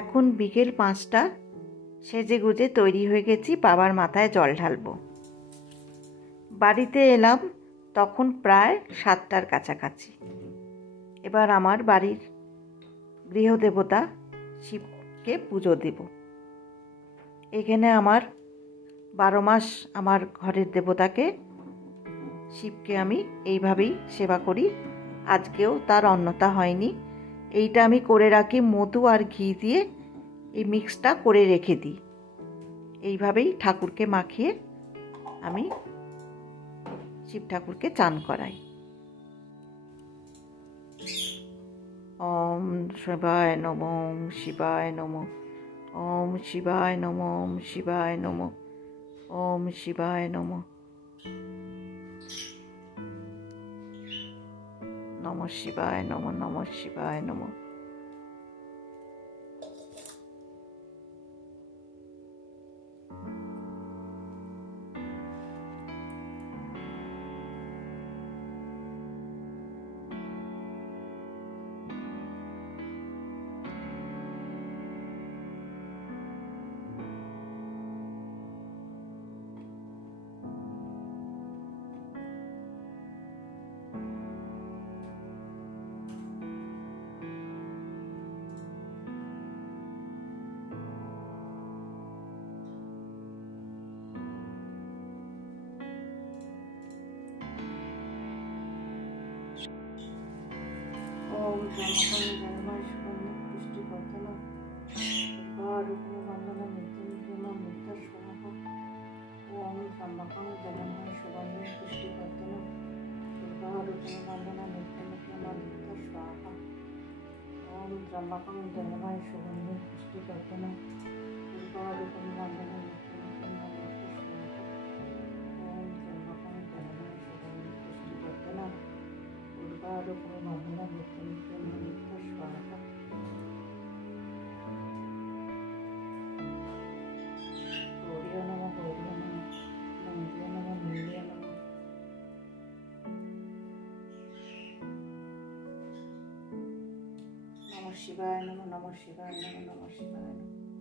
এখন বিকেল 5টা, সেজেগুজে তৈরি হয়ে গেছি, বাবার মাথায় জল ঢালবো। বাড়িতে এলাম তখন প্রায় 7টার কাছাকাছি। এবার আমার বাড়ির গৃহদেবতা শিবকে পুজো দেব। এখানে আমার 12 মাস আমার ঘরের দেবতাকে শিবকে আমি এইভাবেই সেবা করি। আজকেও তার অন্যথা হয়নি। এইটা আমি করে রাখি মধু আর ঘি দিয়ে, এই মিক্সটা করে রেখে দিই। এইভাবেই ঠাকুরকে মাখিয়ে আমি শিব ঠাকুরকে চান করাই। ওম শিবায় নম, ওম শিবায় নম, ওম শিবায় নম, ওম শিবায় নম, ওম শিবায় নম, নম শিবায় নম, নম শিবায় নম। ওম জনময় সুবর্ণ পুষ্টি বর্ধনা রূপম বন্দন মৃত্যুঞ্জয় মৃত্যু স্বাহা। ওম জনময় সুবর্ণ পুষ্টি বর্ধনা রূপম বন্দন মৃত্যুঞ্জয় মৃত্যু স্বাহা। ওম জনময় সুবর্ণ পুষ্টি বর্ধনা রূপম বন্দন মৃত্যুঞ্জয় মৃত্যু স্বাহা। ওম জনময় সুবর্ণ পুষ্টি বর্ধনা রূপম বন্দন মৃত্যুঞ্জয় মৃত্যু স্বাহা। শিবায় নমঃ, নমঃ শিবায় নমঃ, নমঃ শিবায় নমঃ।